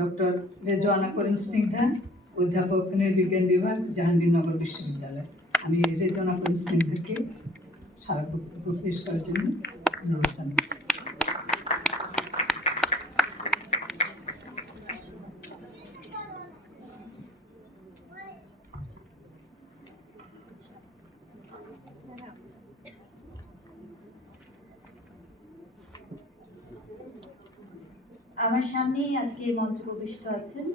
Doctor Rezwana করিম স্নিগ্ধা, অধ্যাপক নৃবিজ্ঞান বিভাগ, জাহাঙ্গীরনগর বিশ্ববিদ্যালয়। আমি রেজওয়ানা করিম স্নিগ্ধাকে স্মারক বক্তব্য পেশ করার জন্য অনুরোধ জানাচ্ছি। আমার সামনেই আজকে মঞ্চ প্রবিষ্ট আছেন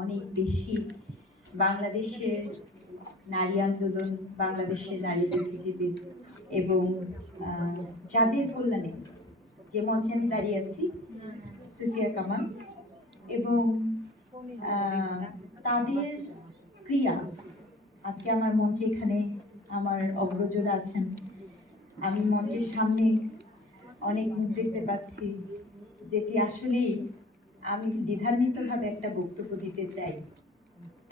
অনেক বেশি বাংলাদেশের নারী আন্দোলন, বাংলাদেশের নারী বুদ্ধিজীবী এবং যাদের কল্যাণে যে মঞ্চে আমি দাঁড়িয়ে আছি, সুফিয়া কামাল, এবং তাদের ক্রিয়া আজকে আমার মঞ্চে এখানে আমার অগ্রজরা আছেন। আমি মঞ্চের সামনে অনেক মুখ দেখতে পাচ্ছি, যেটি আসলেই আমি দ্বিধান্বিতভাবে একটা বক্তব্য দিতে চাই।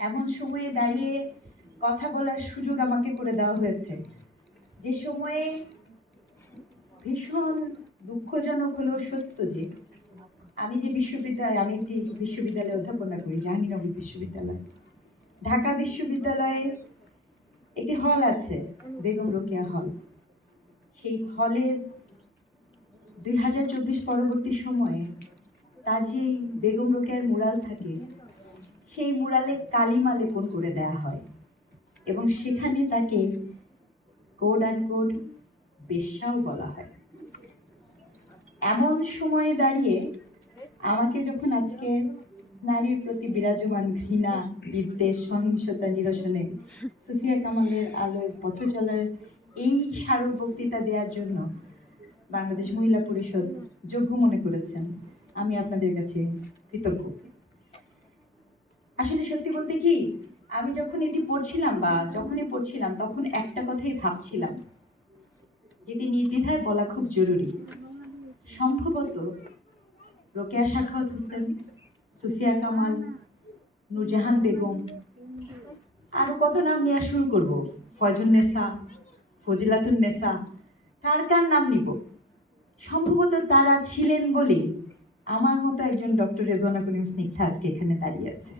এমন সময়ে দাঁড়িয়ে কথা বলার সুযোগ আমাকে করে দেওয়া হয়েছে, যে সময়ে ভীষণ দুঃখজনক হলেও সত্য যে আমি একটি বিশ্ববিদ্যালয়ে অধ্যাপনা করি, জাহাঙ্গীরনগর বিশ্ববিদ্যালয়। ঢাকা বিশ্ববিদ্যালয়ে একটি হল আছে, বেগম রোকেয়া হল। সেই হলের 2024 পরবর্তী সময়ে তার যে বেগম রোকেয়ার মুরাল থাকে, সেই মুরালে কালিমা লেপন করে দেওয়া হয় এবং সেখানে তাকে কোড অ্যান্ড কোড বেশ্যাও বলা হয়। এমন সময়ে দাঁড়িয়ে আমাকে যখন আজকে নারীর প্রতি বিরাজমান ঘৃণা, বিদ্বেষ, সহিংসতা নিরসনে সুফিয়া কামালের আলোয় পথ চলার এই স্মারক বক্তৃতা দেওয়ার জন্য বাংলাদেশ মহিলা পরিষদ যোগ্য মনে করেছেন, আমি আপনাদের কাছে কৃতজ্ঞ। আসলে সত্যি বলতে কি, আমি যখনই পড়ছিলাম তখন একটা কথাই ভাবছিলাম, যেটি নির্দ্বিধায় বলা খুব জরুরি। সম্ভবত রোকেয়া সাখাওয়াত হোসেন, সুফিয়া কামাল, নূরজাহান বেগম, আরো কত নাম নেওয়া শুরু করব, ফয়জুন্নেসা, ফজিলাতুন্নেসা, কার নাম নিব? সম্ভবত তারা ছিলেন বলে আমার মতো একজন ডক্টর রেজওয়ানা করিম স্নিগ্ধা আজকে এখানে দাঁড়িয়ে আছে।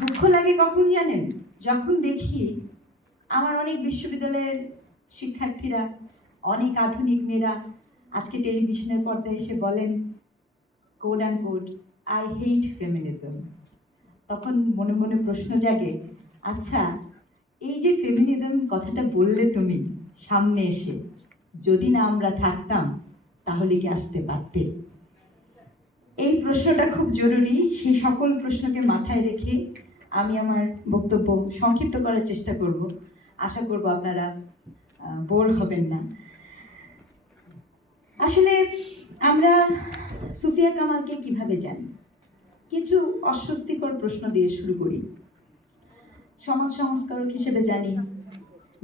দুঃখ লাগে কখন জানেন? যখন দেখি আমার অনেক বিশ্ববিদ্যালয়ের শিক্ষার্থীরা, অনেক আধুনিক মেয়েরা আজকে টেলিভিশনের পর্দায় এসে বলেন code and code I hate feminism. তখন মনে মনে প্রশ্ন জাগে, আচ্ছা এই যে ফেমিনিজম কথাটা বললে তুমি সামনে এসে, যদি না আমরা থাকতাম তাহলে কি আসতে পারতে? এই প্রশ্নটা খুব জরুরি। সেই সকল প্রশ্নকে মাথায় রেখে আমি আমার বক্তব্য সংক্ষিপ্ত করার চেষ্টা করব। আশা করব আপনারা বোর হবেন না। আসলে আমরা সুফিয়া কামালকে কিভাবে জানি? কিছু অস্বস্তিকর প্রশ্ন দিয়ে শুরু করি। সমাজ সংস্কারক হিসেবে জানি,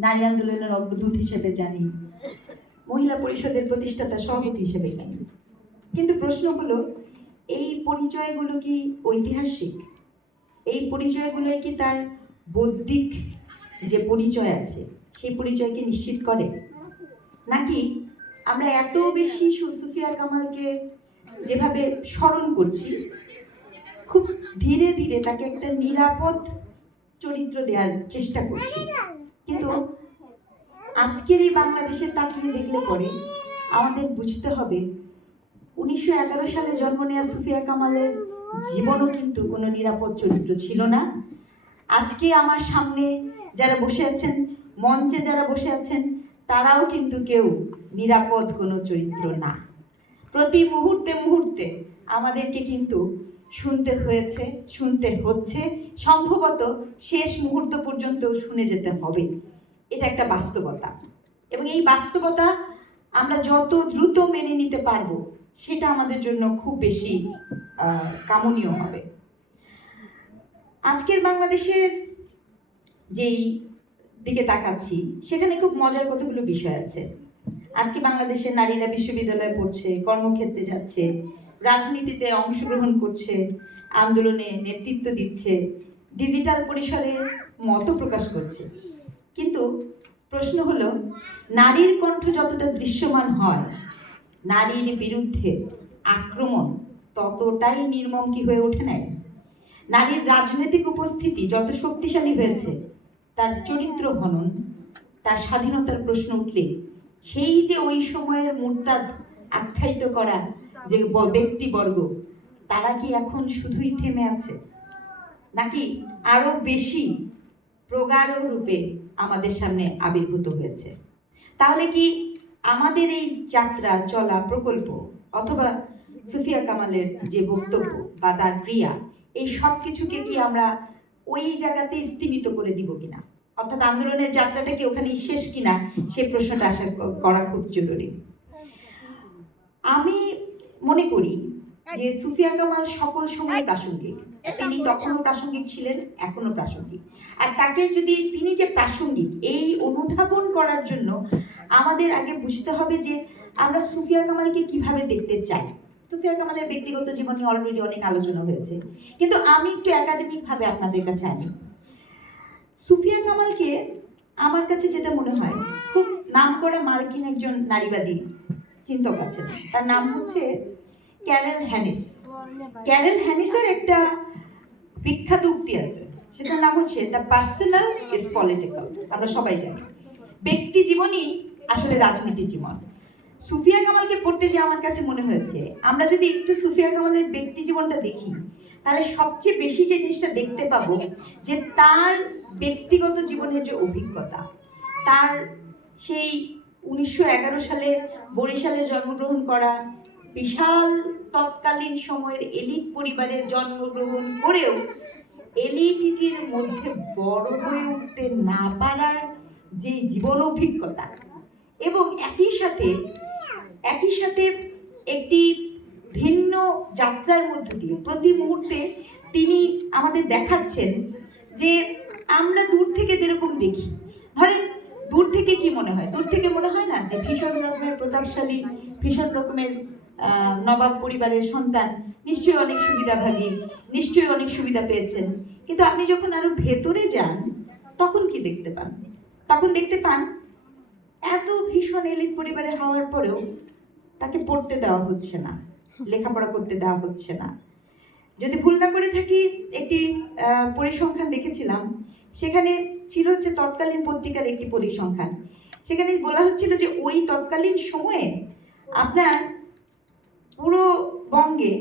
নারী আন্দোলনের অগ্রদূত হিসেবে জানি, মহিলা পরিষদের প্রতিষ্ঠাতা সভাপতি হিসেবে জানি। কিন্তু প্রশ্ন হলো, এই পরিচয়গুলো কি ঐতিহাসিক? এই পরিচয়গুলো কি তার বৌদ্ধিক যে পরিচয় আছে সেই পরিচয়কে নিশ্চিত করে? নাকি আমরা এত বেশি সুফিয়া কামালকে যেভাবে স্মরণ করছি, খুব ধীরে ধীরে তাকে একটা নিরাপদ চরিত্র দেওয়ার চেষ্টা করছি? কিন্তু আজকের এই বাংলাদেশে তাকিয়ে দেখলে পরে আমাদের বুঝতে হবে, 1911 সালে জন্ম নেওয়া সুফিয়া কামালের জীবনও কিন্তু কোনো নিরাপদ চরিত্র ছিল না। আজকে আমার সামনে যারা বসে আছেন, মঞ্চে যারা বসে আছেন, তারাও কিন্তু কেউ নিরাপদ কোনো চরিত্র না। প্রতি মুহূর্তে মুহূর্তে আমাদেরকে কিন্তু শুনতে হচ্ছে, সম্ভবত শেষ মুহূর্ত পর্যন্ত শুনে যেতে হবে। এটা একটা বাস্তবতা, এবং এই বাস্তবতা আমরা যত দ্রুত মেনে নিতে পারবো সেটা আমাদের জন্য খুব বেশি কামনীয় হবে। আজকের বাংলাদেশের যেই দিকে তাকাচ্ছি, সেখানে খুব মজার কতগুলো বিষয় আছে। আজকে বাংলাদেশের নারীরা বিশ্ববিদ্যালয়ে পড়ছে, কর্মক্ষেত্রে যাচ্ছে, রাজনীতিতে অংশগ্রহণ করছে, আন্দোলনে নেতৃত্ব দিচ্ছে, ডিজিটাল পরিসরে মত প্রকাশ করছে। কিন্তু প্রশ্ন হলো, নারীর কণ্ঠ যতটা দৃশ্যমান হয়, নারীর বিরুদ্ধে আক্রমণ ততটাই নির্মম কি হয়ে ওঠে নাই? নারীর রাজনৈতিক উপস্থিতি যত শক্তিশালী হয়েছে, তার চরিত্র হনন, তার স্বাধীনতার প্রশ্ন উঠলে সেই যে ওই সময়ের মুরতাদ আখ্যায়িত করা যে ব্যক্তিবর্গ, তারা কি এখন শুধুই থেমে আছে, নাকি আরো বেশি প্রগাঢ় রূপে আমাদের সামনে আবির্ভূত হয়েছে? তাহলে কি আমাদের এই যাত্রা চলা প্রকল্প অথবা সুফিয়া কামালের যে বক্তব্য বা তার ক্রিয়া, এই সব কিছুকে কি আমরা ওই জায়গাতে স্তীমিত করে দিব কিনা, অর্থাৎ আন্দোলনের যাত্রাটা কি ওখানেই শেষ কিনা, সেই প্রশ্নটা আশা করা খুব জরুরি। আমি মনে করি যে সুফিয়া কামাল সকল সময় প্রাসঙ্গিক। তিনি তখনও প্রাসঙ্গিক ছিলেন, এখনো প্রাসঙ্গিক। আর তাকে যদি তিনি যে প্রাসঙ্গিক এই অনুধাবন করার জন্য আমাদের আগে বুঝতে হবে যে আমরা সুফিয়া কামালকে কিভাবে দেখতে চাই। সুফিয়া কামালের ব্যক্তিগত জীবনে অলরেডি অনেক আলোচনা হয়েছে, কিন্তু আমি একটু একাডেমিকভাবে আপনাদের কাছে আনি। সুফিয়া কামালকে আমার কাছে যেটা মনে হয়, খুব নামকরা মার্কিন একজন নারীবাদী চিন্তক আছেন, তার নাম হচ্ছে ক্যারেল হ্যানিস। ক্যারেল হ্যানিসের একটা বিখ্যাত উক্তি আছে, সেটার নাম হচ্ছে দ্য পার্সোনাল ইজ পলিটিক্যাল। আমরা সবাই জানি ব্যক্তি জীবনই আসলে রাজনীতি জীবন। সুফিয়া কামালকে পড়তে যে আমার কাছে মনে হয়েছে, আমরা যদি একটু সুফিয়া কামালের ব্যক্তি জীবনটা দেখি, তাহলে সবচেয়ে বেশি যে জিনিসটা দেখতে পাবো যে তার ব্যক্তিগত জীবনের যে অভিজ্ঞতা, তার সেই 1911 সালে বরিশালে জন্মগ্রহণ করা, বিশাল তৎকালীন সময়ের এলিট পরিবারে জন্মগ্রহণ করেও এলিটিটির মধ্যে বড় হয়ে উঠতে না পারার যে জীবন অভিজ্ঞতা, এবং একই সাথে একটি ভিন্ন যাত্রার মধ্য দিয়ে প্রতি মুহূর্তে তিনি আমাদের দেখাচ্ছেন যে আমরা দূর থেকে যেরকম দেখি, ধরেন দূর থেকে কি মনে হয়, দূর থেকে মনে হয় না যে ভীষণ রকমের প্রতাপশালী, ভীষণ রকমের নবাব পরিবারের সন্তান, নিশ্চয়ই অনেক সুবিধাভাগী, নিশ্চয়ই অনেক সুবিধা পেয়েছেন। কিন্তু আপনি যখন আরো ভেতরে যান, তখন কি দেখতে পান? তখন দেখতে পান এত ভীষণ এলিট পরিবারে হওয়ার পরেও তাকে পড়তে দেওয়া হচ্ছে না, লেখাপড়া করতে দেওয়া হচ্ছে না। যদি ভুল না করে থাকি, একটি পরিসংখ্যান দেখেছিলাম, সেখানে ছিল হচ্ছে তৎকালীন পত্রিকার একটি পরিসংখ্যান। সেখানে বলা হচ্ছিল যে ওই তৎকালীন সময়ে আপনার পুরো বঙ্গে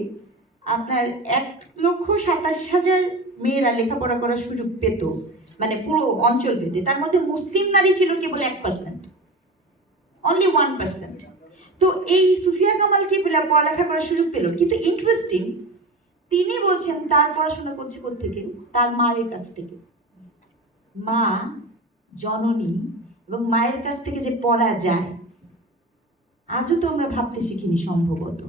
আপনার 1,27,000 মেয়েরা লেখাপড়া করার সুযোগ পেত, মানে পুরো অঞ্চল পেতে। তার মধ্যে মুসলিম নারী ছিল কেবল 1%, অনলি 1%। তো এই সুফিয়া কামাল কি পড়ালেখা করার সুযোগ পেল, কিন্তু ইন্টারেস্টিং, তিনি বলছেন তার পড়াশোনা করছে কোত্থেকে, তার মায়ের কাছ থেকে। মা জননী এবং মায়ের কাছ থেকে যে পড়া যায়, আজও তো আমরা ভাবতে শিখিনি সম্ভবত।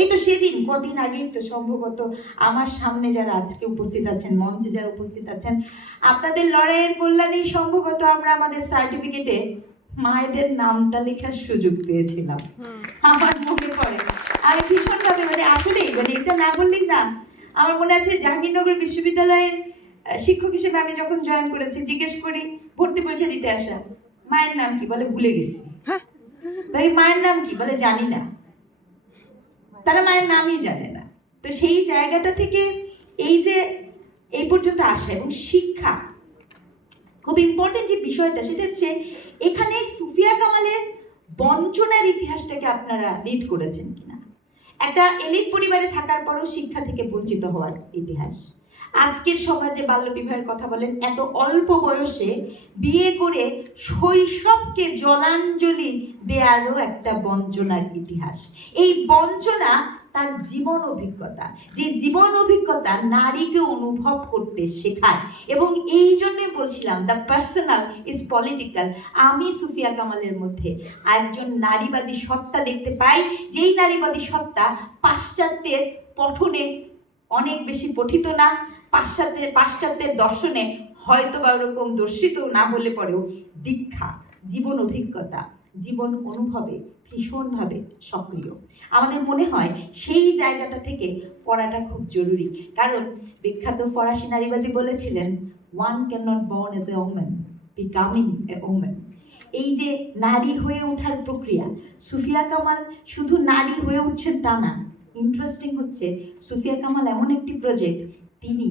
এই তো সেদিন কদিন আগেই তো সম্ভবত আমার সামনে যারা আজকে উপস্থিত আছেন, মঞ্চে যারা উপস্থিত আছেন, আপনাদের লড়াইয়ের কল্যাণেই সম্ভবত আমরা আমাদের সার্টিফিকেটে মায়েদের নামটা লেখার সুযোগ পেয়েছিলাম। আমার মনে পড়ে, আমি ভীষণভাবে আসলেই এটা না বললেই না। আমার মনে আছে জাহাঙ্গীরনগর বিশ্ববিদ্যালয়ের শিক্ষক হিসেবে আমি যখন জয়েন করেছি, জিজ্ঞেস করি ভর্তি পরীক্ষা দিতে আসা, মায়ের নাম কি? বলে ভুলে গেছি। মায়ের নাম কি? বলে জানি না। তারা মায়ের নামই জানে না। তো সেই জায়গাটা থেকে এই যে এই পর্যন্ত আসা এবং শিক্ষা, খুব ইম্পর্টেন্ট যে বিষয়টা, সেটা হচ্ছে এখানে সুফিয়া কামালের বঞ্চনার ইতিহাসটাকে আপনারা রিড করেছেন কিনা। একটা এলিট পরিবারে থাকার পরেও শিক্ষা থেকে বঞ্চিত হওয়ার ইতিহাস। আজকের সমাজে বাল্যবিবাহের কথা বলেন, এত অল্প বয়সে বিয়ে করে শৈশবকে জলাঞ্জলি দেয়ারও একটা বঞ্চনার ইতিহাস। এই বঞ্চনা তার জীবন অভিজ্ঞতা, যে জীবন অভিজ্ঞতা নারীকে অনুভব করতে শেখায়। এবং এই জন্যই বলছিলাম দ্য পার্সোনাল ইজ পলিটিক্যাল। আমি সুফিয়া কামালের মধ্যে একজন নারীবাদী সত্তা দেখতে পাই, যেই নারীবাদী সত্তা পাশ্চাত্যের পঠনে অনেক বেশি পঠিত না, পাশ্চাত্যের দর্শনে হয়তো বা ওরকম দর্শিত না হলে পরেও দীক্ষা, জীবন অভিজ্ঞতা, জীবন অনুভবে ভীষণভাবে সক্রিয়। আমাদের মনে হয় সেই জায়গাটা থেকে পড়াটা খুব জরুরি। কারণ বিখ্যাত ফরাসি নারীবাদী বলেছিলেন, one can not born as a woman, becoming a woman. এই যে নারী হয়ে ওঠার প্রক্রিয়া, সুফিয়া কামাল শুধু নারী হয়ে উঠছেন তা না, ইন্টারেস্টিং হচ্ছে সুফিয়া কামাল এমন একটি প্রজেক্ট, তিনি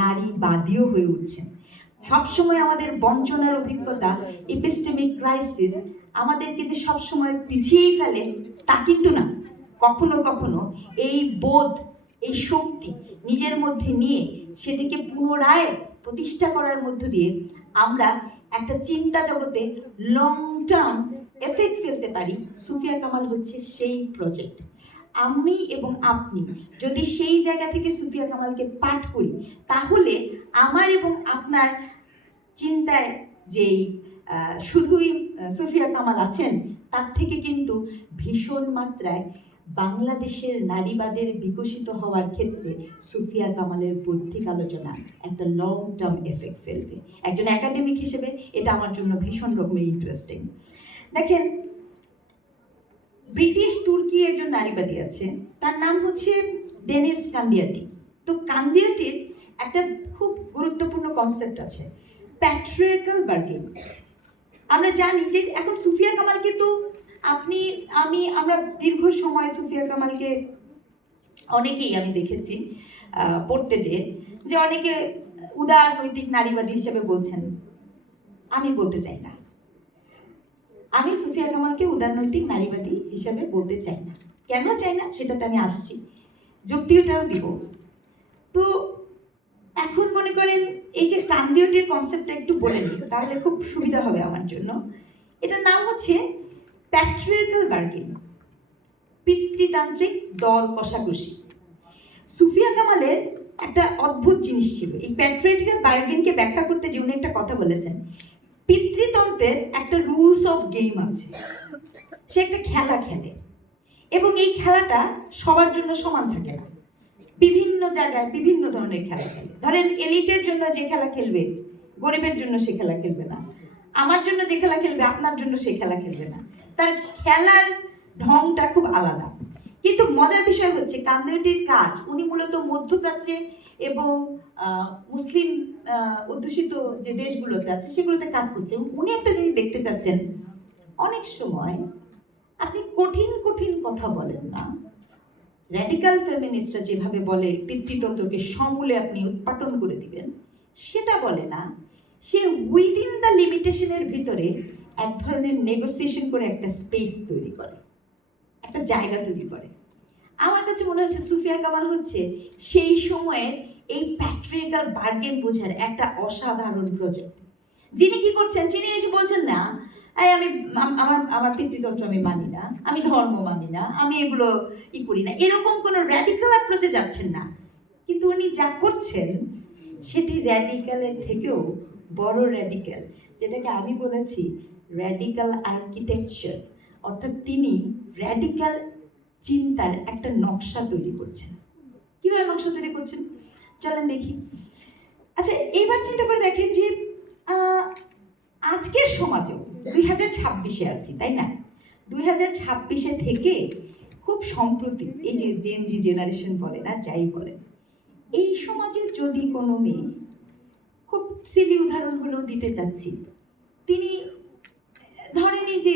নারীবাদীও হয়ে উঠছেন। সবসময় আমাদের বঞ্চনার অভিজ্ঞতা, এপিস্টেমিক ক্রাইসিস আমাদেরকে যে সবসময় পিছিয়েই ফেলে তা কিন্তু না, কখনো কখনো এই বোধ, এই শক্তি নিজের মধ্যে নিয়ে সেটিকে পুনরায় প্রতিষ্ঠা করার মধ্য দিয়ে আমরা একটা চিন্তা জগতে লং টার্ম এফেক্ট ফেলতে পারি। সুফিয়া কামাল হচ্ছে সেই প্রজেক্ট। আমি এবং আপনি যদি সেই জায়গা থেকে সুফিয়া কামালকে পাঠ করি, তাহলে আমার এবং আপনার চিন্তায় যেই শুধুই সুফিয়া কামাল আছেন, তার থেকে কিন্তু ভীষণ মাত্রায় বাংলাদেশের নারীবাদের বিকশিত হওয়ার ক্ষেত্রে সুফিয়া কামালের বৌদ্ধিক আলোচনা একটা লং টার্ম এফেক্ট ফেলবে। একজন একাডেমিক হিসেবে এটা আমার জন্য ভীষণ রকমের ইন্টারেস্টিং। দেখেন, ব্রিটিশ তুর্কি একজন নারীবাদী আছে, তার নাম হচ্ছে ডেনিস কান্দিয়াটি। তো কান্দিয়াটির একটা খুব গুরুত্বপূর্ণ কনসেপ্ট আছে, প্যাট্রিয়ার্কাল বার্গেন। আমরা জানি যে এখন সুফিয়া কামালকে তো আমরা দীর্ঘ সময় সুফিয়া কামালকে অনেকেই আমি দেখেছি পড়তে যে অনেকে উদার নৈতিক নারীবাদী হিসেবে বলছেন। আমি বলতে চাই না, আমি সুফিয়া কামালকে উদারনৈতিক নারীবাদী হিসেবে বলতে চাই না। কেন চাই না সেটাতে আমি আসছি, যুক্তিটাও দিব। তো এখন মনে করেন এই যে কান্দিয়াটির কনসেপ্টটা একটু বলে নিই, তাহলে খুব সুবিধা হবে আমার জন্য। এটার নাম হচ্ছে প্যাট্রিয়ার্কাল বার্গেন, পিতৃতান্ত্রিক দর কষাকষি। সুফিয়া কামালের একটা অদ্ভুত জিনিস ছিল, এই প্যাট্রিয়ার্কাল বার্গেনকে ব্যাখ্যা করতে যে উনি একটা কথা বলেছেন, পিতৃতন্ত্রের একটা রুলস অফ গেম আছে, সে একটা খেলা খেলে এবং এই খেলাটা সবার জন্য সমান থাকে না, বিভিন্ন জায়গায় বিভিন্ন ধরনের খেলা খেলে। ধরেন এলিটের জন্য যে খেলা খেলবে, গরিবের জন্য সে খেলা খেলবে না, আমার জন্য যে খেলা খেলবে আপনার জন্য সে খেলা খেলবে না, তার খেলার ঢংটা খুব আলাদা। কিন্তু মজার বিষয় হচ্ছে কান্দিয়াটির কাজ, উনি মূলত মধ্যপ্রাচ্যে এবং মুসলিম অধ্যুষিত যে দেশগুলোতে আছে সেগুলোতে কাজ করছে। উনি একটা জিনিস দেখতে চাচ্ছেন, অনেক সময় আপনি কঠিন কঠিন কথা বলেন না, র্যাডিক্যাল ফেমিনিস্টরা যেভাবে বলে পিতৃতন্ত্রকে সমূলে আপনি উৎপাটন করে দিবেন, সেটা বলে না। সে উইদিন দ্য লিমিটেশনের ভিতরে এক ধরনের নেগোসিয়েশন করে একটা স্পেস তৈরি করে, একটা জায়গা তৈরি করে। আমার কাছে মনে হচ্ছে সুফিয়া কামাল হচ্ছে সেই সময়ের এই প্যাট্রিয়ার্কাল বার্গেন বোঝার একটা অসাধারণ প্রজেক্ট। যিনি কি করছেন, যিনি এসে বলছেন না আমি আমার পিতৃতন্ত্র আমি মানি না, আমি ধর্ম মানি না, আমি এগুলো করি না, এরকম কোনো র্যাডিক্যাল অ্যাপ্রোচে যাচ্ছেন না। কিন্তু উনি যা করছেন সেটি র্যাডিক্যালের থেকেও বড় র্যাডিক্যাল, যেটাকে আমি বলেছি র্যাডিক্যাল আর্কিটেকচার। অর্থাৎ তিনি র্যাডিক্যাল চিন্তার একটা নকশা তৈরি করছেন। কীভাবে নকশা তৈরি করছেন চলেন দেখি। আচ্ছা, এইবার চিন্তা করে দেখেন যে আজকের সমাজেও 2026-এ আছি, তাই না? 2026-এ থেকে খুব সম্প্রতি এই যে জেনজি জেনারেশন বলেন আর যাই বলেন, এই সমাজে যদি কোনো মেয়ে, খুব সিলি উদাহরণগুলো দিতে চাচ্ছি, তিনি ধরেন এই যে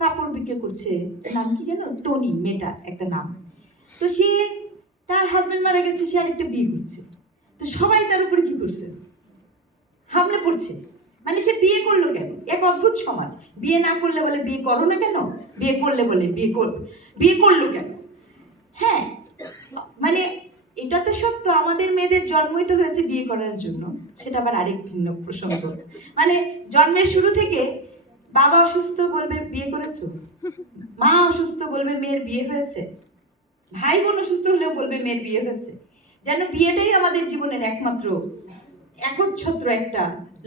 কাপড় বিক্রি করছে, নাম কি জানো, টনি, মেয়েটা একটা নাম। তো সে, তার হাজবেন্ড মারা গেছে, সে আরেকটা বিয়ে করছে। তো সবাই তার উপরে কি করছে, হামলে পড়ছে। মানে সে বিয়ে করলো কেন? এক অদ্ভুত সমাজ, বিয়ে না করলে বলে বিয়ে করো না কেন, বিয়ে করলে বলে বিয়ে করলো কেন। হ্যাঁ, মানে এটা তো সত্য, আমাদের মেয়েদের জন্মই তো হয়েছে বিয়ে করার জন্য, সেটা আবার আরেক ভিন্ন প্রসঙ্গ। মানে জন্মের শুরু থেকে বাবা অসুস্থ বলবে বিয়ে করেছো, মা অসুস্থ বলবে মেয়ের বিয়ে হয়েছে, ভাই বোন অসুস্থ হলেও বলবে মেয়ের বিয়ে হয়েছে। যেন বিয়েটাই আমাদের জীবনের একমাত্র একচ্ছত্র একটা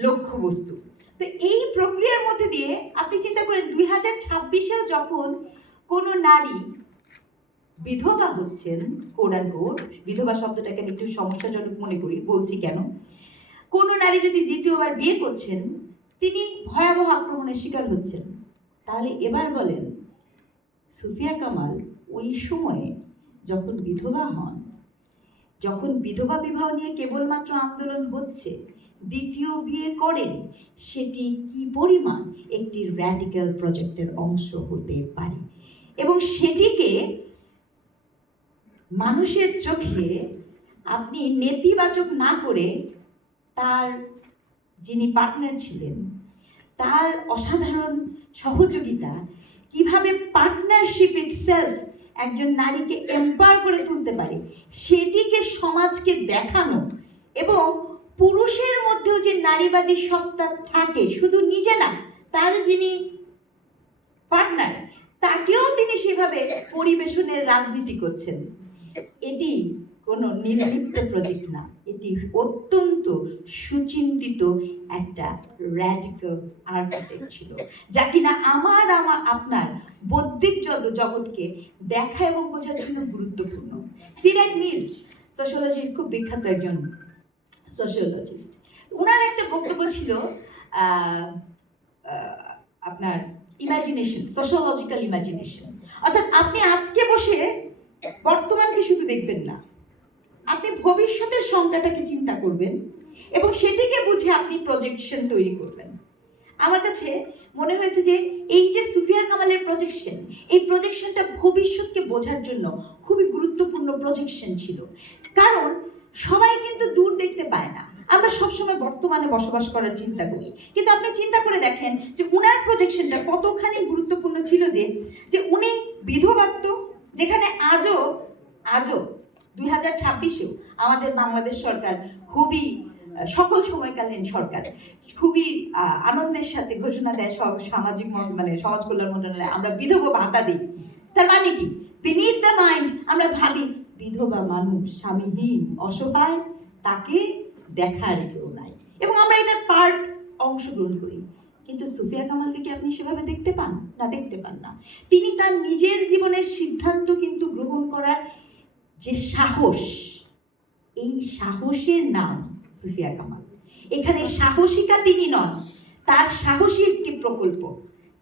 লক্ষ্য বস্তু। তো এই প্রক্রিয়ার মধ্যে দিয়ে আপনি চিন্তা করেন 2026-এও যখন কোনো নারী বিধবা হচ্ছেন, কোডান কোড, বিধবা শব্দটাকে আমি একটু সমস্যাজনক মনে করি, বলছি কেন, কোনো নারী যদি দ্বিতীয়বার বিয়ে করছেন তিনি ভয়াবহ আক্রমণের শিকার হচ্ছেন। তাহলে এবার বলেন সুফিয়া কামাল ওই সময়ে যখন বিধবা হন, যখন বিধবা বিবাহ নিয়ে কেবলমাত্র আন্দোলন হচ্ছে, দ্বিতীয় বিয়ে করেন, সেটি কি পরিমাণ একটি র্যাডিক্যাল প্রজেক্টের অংশ হতে পারে, এবং সেটিকে মানুষের চোখে আপনি নেতিবাচক না করে তার যিনি পার্টনার ছিলেন তার অসাধারণ সহযোগিতা, কিভাবে পার্টনারশিপ ইটসেলফ একজন নারীকে এম্পাওয়ার করে তুলতে পারে সেটিকে সমাজকে দেখানো, এবং পুরুষের মধ্যেও যে নারীবাদী সত্তা থাকে, শুধু নিজে না, তার যিনি পার্টনার তাকেও তিনি সেভাবে পরিবেশনের রাজনীতি করছেন। এটি কোনো নির্লিপ্ত প্রজেক্ট না, এটি অত্যন্ত সুচিন্তিত একটা র্যাডিক্যাল আর্কিটেক্ট ছিল, যা কিনা আমার আপনার বৌদ্ধিক জগৎকে দেখা এবং বোঝার জন্য গুরুত্বপূর্ণ। সিরাট মিলস সোশ্যোলজির খুব বিখ্যাত একজন সোশিওলজিস্ট, ওনার একটা বক্তব্য ছিল আপনার ইমাজিনেশন, সোশ্যোলজিক্যাল ইমাজিনেশন, অর্থাৎ আপনি আজকে বসে বর্তমানকে শুধু দেখবেন না, আপনি ভবিষ্যতের সংখ্যাটাকে চিন্তা করবেন এবং সেটিকে বুঝে আপনি প্রজেকশন তৈরি করবেন। আমার কাছে মনে হয়েছে যে এই যে সুফিয়া কামালের প্রজেকশন, এই প্রজেকশনটা ভবিষ্যৎকে বোঝার জন্য খুবই গুরুত্বপূর্ণ প্রজেকশন ছিল, কারণ সবাই কিন্তু দূর দেখতে পায় না, আমরা সবসময় বর্তমানে বসবাস করার চিন্তা করি, কিন্তু আপনি চিন্তা করে দেখেন যে উনার প্রজেকশনটা কতখানি গুরুত্বপূর্ণ ছিল, যে উনি বিধবাত্ম, যেখানে আজও 2026-এও আমাদের বাংলাদেশ সরকার খুবই সকল সময়কালীন সরকার খুবই আনন্দের সাথে ঘোষণা দেয় সব সামাজিক সমাজ কল্যাণ মন্ত্রণালয়ে আমরা বিধবা ভাতা দিই। তার মানে কি, বিনিথ দ্য মাইন্ড আমরা ভাবি বিধবা মানুষ, স্বামীহীন, অসহায়, তাকে দেখার কেউ নাই, এবং আমরা এটার পার্ট অংশগ্রহণ করি। কিন্তু সুফিয়া কামালকে কি আপনি সেভাবে দেখতে পান না? দেখতে পান না। তিনি তার নিজের জীবনের সিদ্ধান্ত কিন্তু গ্রহণ করার যে সাহস, এই সাহসের নাম সুফিয়া কামাল। এখানে সাহসিকা তিনি নন, তার সাহসী একটি প্রকল্প,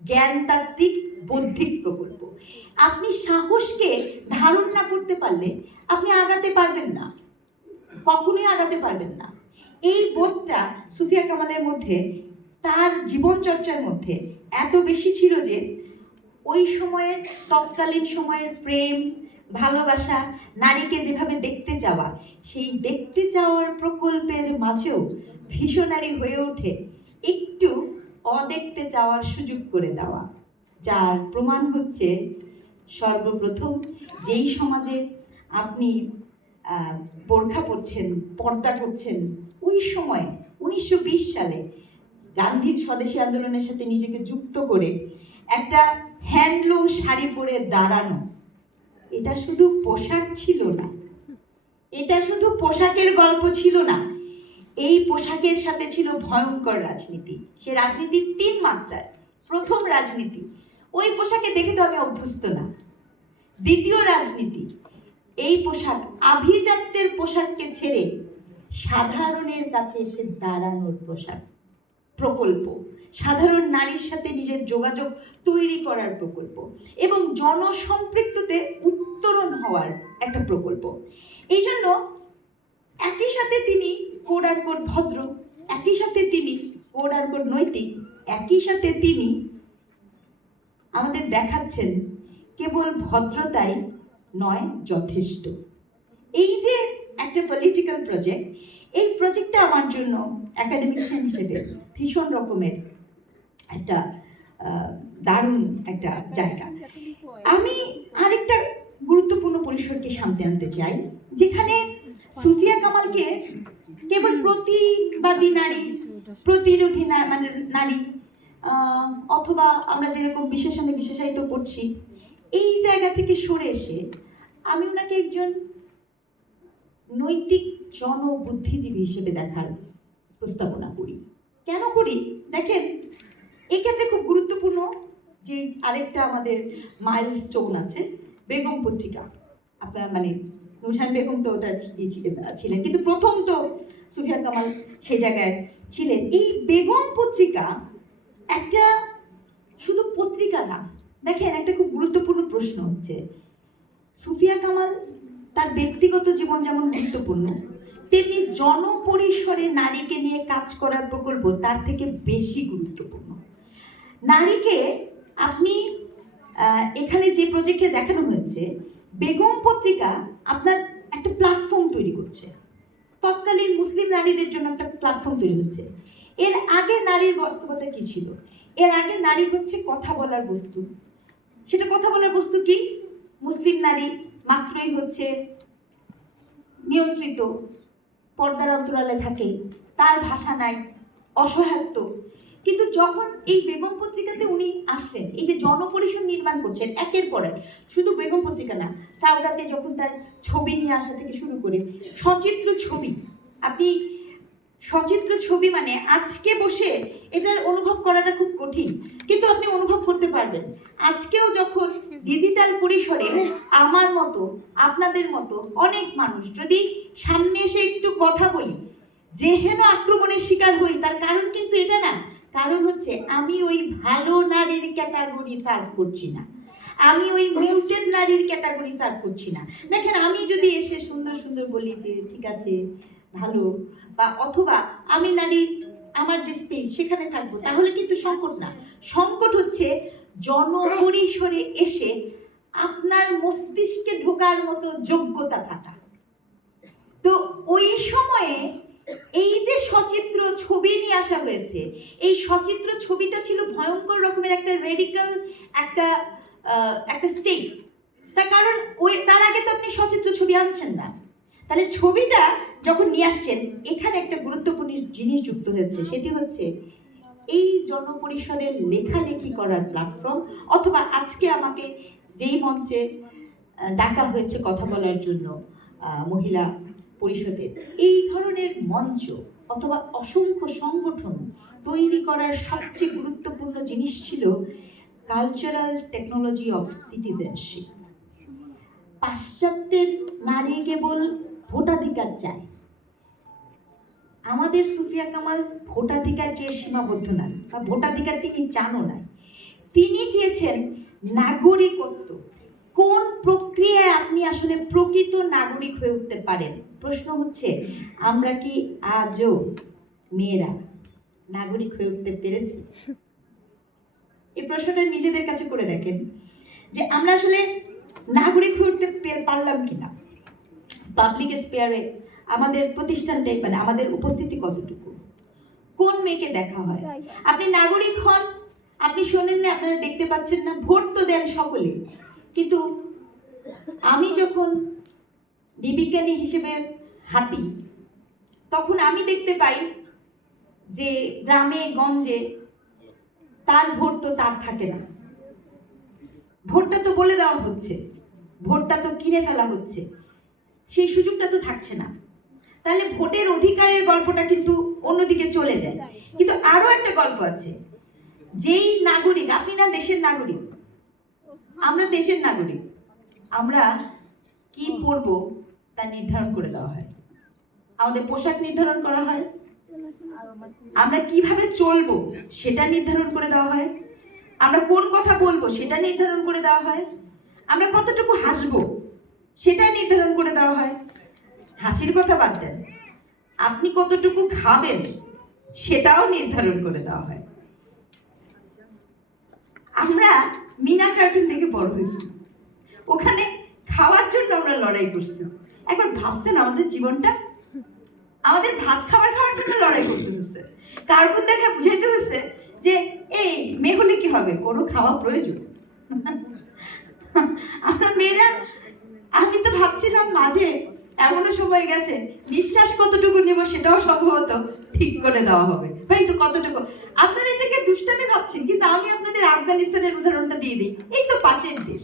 জ্ঞানতাত্ত্বিক বৌদ্ধিক প্রকল্প। আপনি সাহসকে ধারণ না করতে পারলে আপনি আগাতে পারবেন না, কখনোই আগাতে পারবেন না। এই বোধটা সুফিয়া কামালের মধ্যে, তার জীবনচর্চার মধ্যে এত বেশি ছিল যে ওই সময়ের, তৎকালীন সময়ের প্রেম, ভালোবাসা, নারীকে যেভাবে দেখতে যাওয়া, সেই দেখতে যাওয়ার প্রকল্পের মাঝেও ভীষণারী হয়ে ওঠে একটু অদেখতে যাওয়ার সুযোগ করে দেওয়া, যার প্রমাণ হচ্ছে সর্বপ্রথম যেই সমাজে আপনি বোরখা পরছেন, পর্দা করছেন, ওই সময় 1920 সালে গান্ধীর স্বদেশী আন্দোলনের সাথে নিজেকে যুক্ত করে একটা হ্যান্ডলুম শাড়ি পরে দাঁড়ানো, এটা শুধু পোশাক ছিল না, এটা শুধু পোশাকের গল্প ছিল না, এই পোশাকের সাথে ছিল ভয়ঙ্কর রাজনীতি। সে রাজনীতির 3 মাত্রার। প্রথম রাজনীতি, ওই পোশাকে দেখে তো আমি অভ্যস্ত না। দ্বিতীয় রাজনীতি, এই পোশাক আভিজাত্যের পোশাককে ছেড়ে সাধারণের কাছে এসে দাঁড়ানোর পোশাক প্রকল্প, সাধারণ নারীর সাথে নিজের যোগাযোগ তৈরি করার প্রকল্প, এবং জনসম্পৃক্ততে উত্তরণ হওয়ার একটা প্রকল্প। এই জন্য একই সাথে তিনি কোড আর কোড ভদ্র, একই সাথে তিনি কোড আর কোড নৈতিক, একই সাথে তিনি আমাদের দেখাচ্ছেন কেবল ভদ্রতাই নয় যথেষ্ট। এই যে একটা পলিটিক্যাল প্রজেক্ট, এই প্রজেক্টটা আমার জন্য একাডেমিশিয়ান হিসেবে ভীষণ রকমের একটা দারুণ একটা জায়গা। আমি আরেকটা গুরুত্বপূর্ণ পরিসরকে সামনে আনতে চাই, যেখানে সুফিয়া কামালকে কেবল প্রতিবাদী নারী, প্রতিরোধী নারী, অথবা আমরা যেরকম বিশেষণে বিশেষায়িত করছি, এই জায়গা থেকে সরে এসে আমি ওনাকে একজন নৈতিক জনবুদ্ধিজীবী হিসেবে দেখার প্রস্তাবনা করি। কেন করি দেখেন, এই ক্ষেত্রে খুব গুরুত্বপূর্ণ যে আরেকটা আমাদের মাইলস্টোন আছে, বেগম পত্রিকা। আপনার নুরজাহান বেগম তো ওটার ছিলেন, কিন্তু প্রথম তো সুফিয়া কামাল সেই জায়গায় ছিলেন। এই বেগম পত্রিকা একটা শুধু পত্রিকা না, দেখেন একটা খুব গুরুত্বপূর্ণ প্রশ্ন হচ্ছে, সুফিয়া কামাল তার ব্যক্তিগত জীবন যেমন গুরুত্বপূর্ণ, তেমনি জনপরিসরে নারীকে নিয়ে কাজ করার প্রকল্প তার থেকে বেশি গুরুত্বপূর্ণ। নারীকে আপনি এখানে যে প্রজেক্টে দেখানো হয়েছে, বেগম পত্রিকা আপনার একটা প্ল্যাটফর্ম তৈরি করছে, তৎকালীন মুসলিম নারীদের জন্য একটা প্ল্যাটফর্ম তৈরি হচ্ছে। এর আগে নারীর বাস্তবতা কি ছিল? এর আগে নারী হচ্ছে কথা বলার বস্তু। সেটা কথা বলার বস্তু কি? মুসলিম নারী মাত্রই হচ্ছে নিয়ন্ত্রিত, পর্দার অন্তরালে থাকে, তার ভাষা নাই, অসহায়ত্ব। কিন্তু যখন এই বেগম পত্রিকাতে উনি আসলেন, এই যে জনপরিসর নির্মাণ করছেন একের পর এক, শুধু বেগম পত্রিকা না, সাউদাতে যখন তার ছবি নিয়ে আসা থেকে শুরু করে সচিত্র ছবি, আপনি সচিত্র ছবি মানে আজকে বসে এটার অনুভব করাটা খুব কঠিন, কিন্তু আপনি অনুভব করতে পারবেন। আজকেও যখন ডিজিটাল পরিসরে আমার মতো আপনাদের মতো অনেক মানুষ যদি সামনে এসে একটু কথা বলি, যেহেন আক্রমণের শিকার হই, তার কারণ কিন্তু এটা না, কারণ হচ্ছে আমি ওই ভালো নারীর ক্যাটাগরি সার্ভ করছি না, আমি ওই মিউটেড নারীর ক্যাটাগরি সার্ভ করছি না। দেখেন, আমি যদি এসে সুন্দর সুন্দর বলি যে ঠিক আছে ভালো, বা অথবা আমি নারী, আমার যে স্পেস সেখানে থাকবো, তাহলে কিন্তু সংকট না। সংকট হচ্ছে জনপরিসরে এসে আপনার মস্তিষ্কে ঢোকার মতো যোগ্যতা থাকা। তো ওই সময়ে এই যে সচিত্র ছবি নিয়ে আসা হয়েছে, এই সচিত্র ছবিটা ছিল ভয়ঙ্কর রকমের একটা রেডিক্যাল একটা একটা স্টেট। তার কারণ তার আগে তো আপনি সচিত্র ছবি আনছেন না। তাহলে ছবিটা যখন নিয়ে আসছেন, এখানে একটা গুরুত্বপূর্ণ জিনিস যুক্ত হয়েছে, সেটি হচ্ছে এই জনপরিসরে লেখালেখি করার প্ল্যাটফর্ম, অথবা আজকে আমাকে যেই মঞ্চে ডাকা হয়েছে কথা বলার জন্য মহিলা পরিষদের, এই ধরনের মঞ্চ অথবা অসংখ্য সংগঠন তৈরি করার সবচেয়ে গুরুত্বপূর্ণ জিনিস ছিল কালচারাল টেকনোলজি অফ সিটিজেনশিপ। পাশ্চাত্যের নারী কেবল ভোটাধিকার চায়, আমাদের সুফিয়া কামাল ভোটাধিকার চেয়ে সীমাবদ্ধ নন, বা ভোটাধিকার তিনি চানও না, তিনি চেয়েছেন নাগরিকত্ব। কোন প্রক্রিয়ায় আপনি আসলে প্রকৃত নাগরিক হয়ে উঠতে পারেন? প্রশ্ন হচ্ছে, আমরা কি আজও মেয়েরা নাগরিক হয়ে উঠতে পেরেছি? এই প্রশ্নটা নিজেদের কাছে করে দেখেন যে আমরা আসলে নাগরিক হয়ে উঠতে পারলাম কিনা। পাবলিক স্পেয়ারে আমাদের প্রতিষ্ঠানটা, মানে আমাদের উপস্থিতি কতটুকু, কোন মেয়েকে দেখা হয়? আপনি নাগরিক হন, আপনি শোনেন না, আপনারা দেখতে পাচ্ছেন না, ভোট তো দেন সকলে, কিন্তু আমি যখন বিজ্ঞানী হিসেবে হাঁটি, তখন আমি দেখতে পাই যে গ্রামে গঞ্জে তার ভোট তো তার থাকে না, ভোটটা তো বলে দেওয়া হচ্ছে, ভোটটা তো কিনে ফেলা হচ্ছে, সেই সুযোগটা তো থাকছে না। তাহলে ভোটের অধিকারের গল্পটা কিন্তু অন্যদিকে চলে যায়। কিন্তু আরো একটা গল্প আছে, যেই নাগরিক, আপনি না দেশের নাগরিক, আমরা দেশের নাগরিক, আমরা কি পরবো তা নির্ধারণ করে দেওয়া হয়, আমাদের পোশাক নির্ধারণ করা হয়, আমরা কিভাবে চলবো সেটা নির্ধারণ করে দেওয়া হয়, আমরা কোন কথা বলবো সেটা নির্ধারণ করে দেওয়া হয়, আমরা কতটুকু হাসবো সেটা নির্ধারণ করে দেওয়া হয়। হাসির কথা বাদ দেন, আপনি কতটুকু খাবেন সেটাও নির্ধারণ করে দেওয়া হয়। আমরা মিনা কার্টুন থেকে বড় হয়েছি, ওখানে খাওয়ার জন্য আমরা লড়াই করছি। একবার ভাবছেন আমাদের জীবনটা? আমাদের ভাত খাওয়ার জন্য লড়াই করতে হচ্ছে, কার্টুন দেখে বুঝাইতে হচ্ছে যে এই মেয়ে হলে কি হবে, কোনো খাওয়া প্রয়োজন। আমরা মেয়েরা, আমি তো ভাবছিলাম মাঝে এমনও সময় গেছে, নিঃশ্বাস কতটুকু নেব সেটাও সম্ভবত ঠিক করে দেওয়া হবে। ভাই তো কতটুকু, আপনারা এটাকে দুষ্টামি ভাবছেন, কিন্তু আমি আপনাদের আফগানিস্তানের উদাহরণটা দিয়ে দিই। এই তো পাশের দেশ,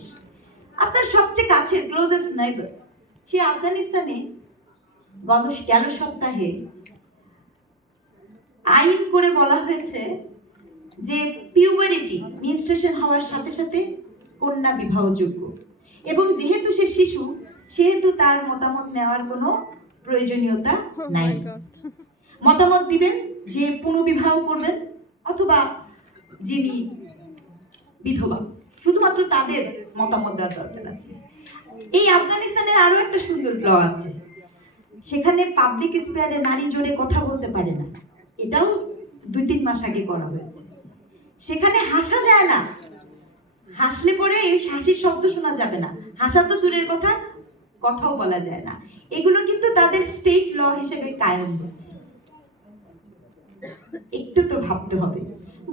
আপনার সবচেয়ে কাছের ক্লোজেস্ট নেইবার, সেই আফগানিস্তানে গেল সপ্তাহে আইন করে বলা হয়েছে যে পিউবারিটি, মেনস্ট্রুয়েশন হওয়ার সাথে সাথে কন্যা বিবাহযোগ্য, এবং যেহেতু সে শিশু সেহেতু তার মতামত নেওয়ার কোনো প্রয়োজনীয়তা নাই। মতামত দিবেন যে পুনর্বিবাহ করবেন অথবা যিনি বিধবা, শুধুমাত্র তাদের মতামত দেওয়ার দরকার আছে। এই আফগানিস্তানের আরো একটা সুন্দর ল আছে, সেখানে পাবলিক স্পেয়ারে নারী জোরে কথা বলতে পারে না, এটাও 2-3 মাস আগে করা হয়েছে। সেখানে হাসা যায় না, হাসলে পরে এই হাসির শব্দ শোনা যাবে না, হাসা তো দূরের কথা, কথাও বলা যায় না। এগুলো কিন্তু তাদের স্টেট ল হিসেবে কায়েম হচ্ছে। একটু তো ভাবতে হবে।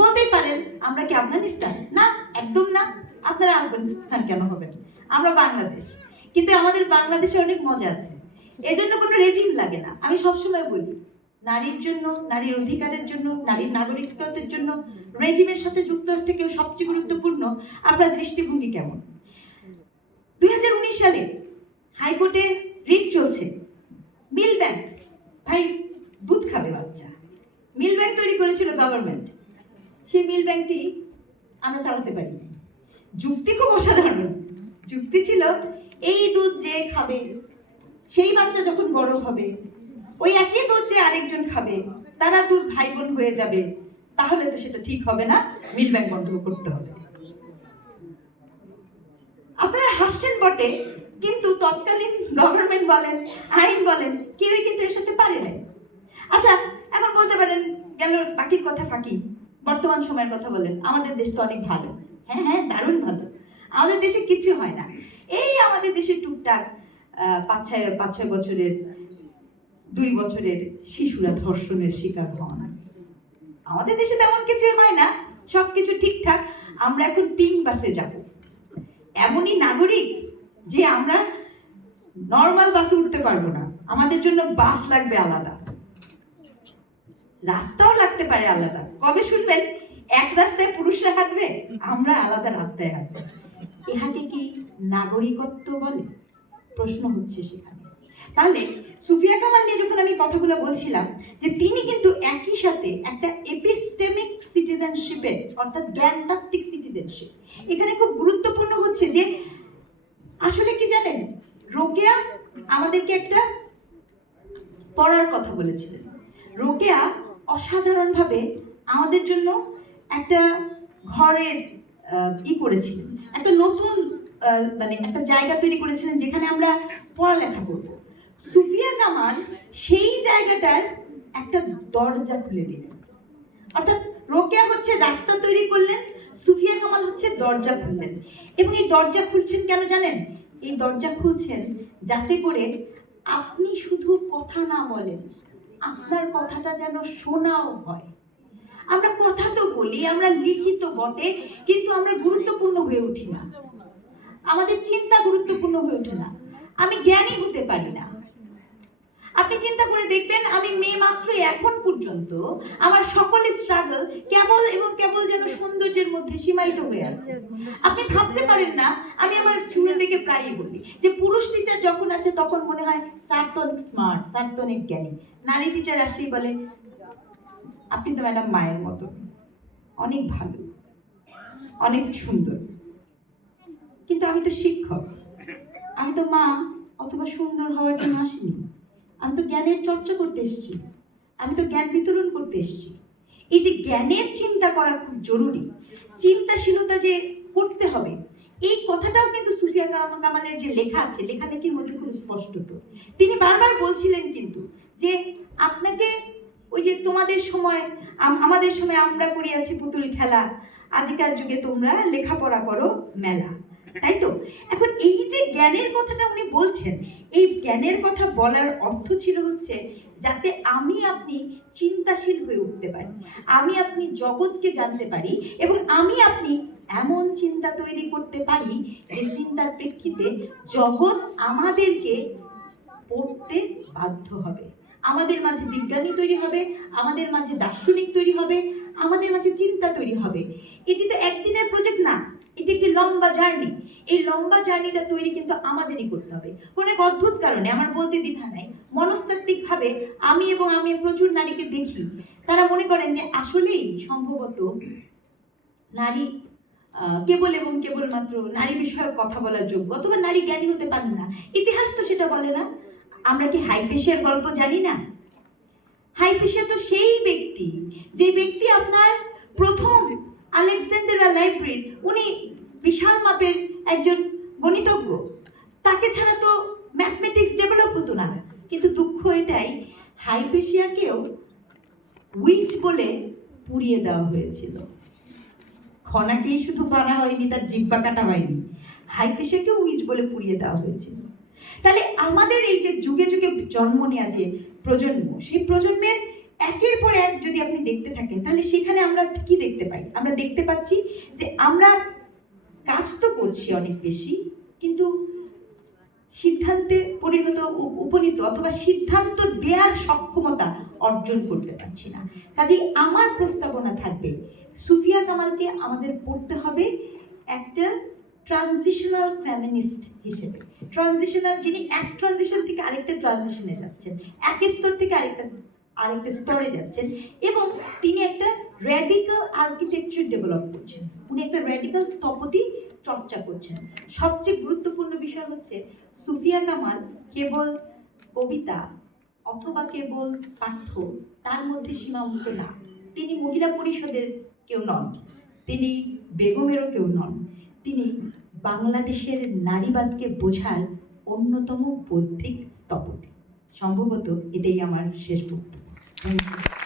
বলতেই পারেন আমরা কি আফগানিস্তান? না, একদম না। আপনারা আফগানিস্তান কেন হবেন? আমরা বাংলাদেশ। কিন্তু আমাদের বাংলাদেশে অনেক মজা আছে, এজন্য কোনো রেজিম লাগে না। আমি সবসময় বলি, নারীর জন্য, নারীর অধিকারের জন্য, নারীর নাগরিকত্বের জন্য রেজিমের সাথে যুক্ত থেকে সবচেয়ে গুরুত্বপূর্ণ আপনার দৃষ্টিভঙ্গি কেমন। 2019 সালে হাইকোর্টে রিট চলছে, মিল ব্যাংক, ভাই দুধ খাবে বাচ্চা, মিল ব্যাংক তৈরি করেছিল গভর্নমেন্ট, সেই মিল ব্যাংকটি আমরা চালাতে পারি। যুক্তি খুব অসাধারণ, যুক্তি ছিল এই দুধ যে খাবে সেই বাচ্চা যখন বড় হবে, ওই একই দুধ যে আরেকজন খাবে, তারা দুধ ভাই বোন হয়ে যাবে, তাহলে তো সেটা ঠিক হবে না, মিল ব্যাংক বন্ধ করতে হবে। আপনারা হাসছেন বটে, কিন্তু তৎকালীন গভর্নমেন্ট বলেন, আইন বলেন, কেউই কিন্তু এর সাথে পারে নাই। আচ্ছা, এখন বলতে পারেন গেল বাকির কথা ফাঁকি, বর্তমান সময়ের কথা বলেন। আমাদের দেশ তো অনেক ভালো, হ্যাঁ হ্যাঁ দারুণ ভালো, আমাদের দেশে কিছু হয় না। এই আমাদের দেশে টুকটাক 5-6 বছরের 2 বছরের শিশুরা ধর্ষণের শিকার হন। আমাদের দেশে তেমন কিছুই হয় না, সবকিছু ঠিকঠাক। আমরা এখন পিঙ্ক বাসে যাব, এমনই নাগরিক যে আমরা নর্মাল বাসে উঠতে পারবো না, আমাদের জন্য বাস লাগবে আলাদা, রাস্তাও লাগতে পারে আলাদা। কবে শুনবেন এক রাস্তায় পুরুষরা হাঁটবে, আমরা আলাদা রাস্তায় হাঁটবো? ইহাকে কি নাগরিকত্ব বলে? প্রশ্ন হচ্ছে সেখানে। তাহলে সুফিয়া কামাল নিয়ে যখন আমি কথাগুলো বলছিলাম, যে তিনি কিন্তু একই সাথে একটা এপিস্টেমিক সিটিজেনশিপের, অর্থাৎ জ্ঞানতাত্ত্বিক সিটিজেনশিপ, এখানে খুব গুরুত্বপূর্ণ হচ্ছে যে আসলে কি জানেন, রোকেয়া আমাদেরকে একটা পড়ার কথা বলেছিলেন। রোকেয়া অসাধারণভাবে আমাদের জন্য একটা ঘরের করেছিলেন, একটা নতুন মানে একটা জায়গা তৈরি করেছিলেন যেখানে আমরা পড়ালেখা করব। সুফিয়া কামাল সেই জায়গাটার একটা দরজা খুলে দিলেন, অর্থাৎ রোকেয়া হচ্ছে রাস্তা তৈরি করলেন, সুফিয়া কামাল হচ্ছে দরজা খুললেন। এবং এই দরজা খুলছেন কেন জানেন? এই দরজা খুলছেন যাতে করে আপনি শুধু কথা না বলেন, আপনার কথাটা যেন শোনাও হয়। আমরা কথা তো বলি, আমরা লিখি তো বটে, কিন্তু আমরা গুরুত্বপূর্ণ হয়ে উঠি না, আমাদের চিন্তা গুরুত্বপূর্ণ হয়ে ওঠে না, আমি জ্ঞানী হতে পারি না। আপনি চিন্তা করে দেখবেন, আমি মেয়ে মাত্র এখন পর্যন্ত আমার সকলের স্ট্রাগল কেবল এবং কেবল যেন সৌন্দর্যের মধ্যে সীমায়িত হয়ে আছে। আপনি ভাবতে পারেন না, আমি আমার স্টুডেন্টদেরকে প্রায়ই বলি যে পুরুষ টিচার যখন আসে তখন মনে হয় স্যার তো অনেক স্মার্ট, স্যার তো অনেক জ্ঞানী। নারী টিচার আসলেই বলে আপনি তো ম্যাডাম মায়ের মতো, অনেক ভালো, অনেক সুন্দর। কিন্তু আমি তো শিক্ষক, আমি তো মা অথবা সুন্দর হওয়ার জন্য আসিনি, আমি তো জ্ঞানের চর্চা করতে এসেছি, আমি তো জ্ঞান বিতরণ করতে এসেছি। এই যে জ্ঞানের চিন্তা করা খুব জরুরি, চিন্তাশীলতা যে করতে হবে, এই কথাটাও কিন্তু সুফিয়া কামালের যে লেখা আছে, লেখালেখির মধ্যে খুব স্পষ্ট। তো তিনি বারবার বলছিলেন কিন্তু যে আপনাকে ওই যে তোমাদের সময় আমাদের সময় আমরা করিয়াছি পুতুল খেলা, আজকার যুগে তোমরা লেখাপড়া করো মেলা, তাই তো? এখন এই যে জ্ঞানের কথাটা উনি বলছেন, এই জ্ঞানের কথা বলার অর্থ ছিল হচ্ছে যাতে আমি আপনি চিন্তাশীল হয়ে উঠতে পারি, আমি আপনি জগৎকে জানতে পারি, এবং আমি আপনি এমন চিন্তা তৈরি করতে পারি যে চিন্তার প্রেক্ষিতে জগৎ আমাদেরকে পড়তে বাধ্য হবে। আমাদের মাঝে বিজ্ঞানী তৈরি হবে, আমাদের মাঝে দার্শনিক তৈরি হবে, আমাদের মাঝে চিন্তা তৈরি হবে। এটি তো একদিনের প্রজেক্ট না, এটি একটি লম্বা জার্নি। এই লম্বা জার্নিটা তৈরি কিন্তু আমাদেরই করতে হবে। কোনো এক অদ্ভুত কারণে, আমার বলতে দ্বিধা নাই, মনস্তাত্ত্বিকভাবে আমি প্রচুর নারীকে দেখি, তারা মনে করেন যে আসলেই সম্ভবত নারী কেবল এবং কেবলমাত্র নারী বিষয়ে কথা বলার যোগ্য, অথবা নারী জ্ঞানী হতে পারে না। ইতিহাস তো সেটা বলে না। আমরা কি হাইপেশিয়ার গল্প জানি না? হাইপেশিয়া তো সেই ব্যক্তি, যে ব্যক্তি আপনার প্রথম আলেকজান্ডার লাইব্রেরির, উনি বিশাল মাপের একজন গণিতজ্ঞ, তাকে ছাড়া তো ম্যাথমেটিক্স ডেভেলপ হতো না। কিন্তু দুঃখ এটাই, হাইপেশিয়াকেও উইচ বলে পুড়িয়ে দেওয়া হয়েছিল। খনাকেই শুধু বানা হয়নি, তার জিব্বা কাটা হয়নি, হাইপেশিয়াকেও উইচ বলে পুড়িয়ে দেওয়া হয়েছিল। তাহলে আমাদের এই যে যুগে যুগে জন্ম নেওয়া যে প্রজন্ম, সেই প্রজন্মের একের পর এক যদি আপনি দেখতে থাকেন, তাহলে সেখানে আমরা কি দেখতে পাই? আমরা দেখতে পাচ্ছি যে আমরা কাজ তো করছি অনেক বেশি, কিন্তু সিদ্ধান্তে উপনীত অথবা সিদ্ধান্ত দেওয়ার সক্ষমতা অর্জন করতে পারছি না। কাজেই আমার প্রস্তাবনা থাকবে, সুফিয়া কামালকে আমাদের পড়তে হবে একটা ট্রানজিশনাল ফেমিনিস্ট হিসেবে। ট্রানজিশনাল, যিনি এক ট্রানজিশন থেকে আরেকটা ট্রানজিশনে যাচ্ছেন, এক স্তর থেকে আরেকটা স্তরে যাচ্ছেন, এবং তিনি একটা র্যাডিক্যাল আর্কিটেকচার ডেভেলপ করছেন। উনি একটা র্যাডিক্যাল স্থপতি চর্চা করছেন। সবচেয়ে গুরুত্বপূর্ণ বিষয় হচ্ছে, সুফিয়া কামাল কেবল কবিতা অথবা কেবল পাঠ্য তার মধ্যে সীমাবদ্ধ না। তিনি মহিলা পরিষদের কেউ নন, তিনি বেগমেরও কেউ নন, তিনি বাংলাদেশের নারীবাদকে বোঝার অন্যতম বৌদ্ধিক স্থপতি। সম্ভবত এটাই আমার শেষ বক্তব্য। Thank you.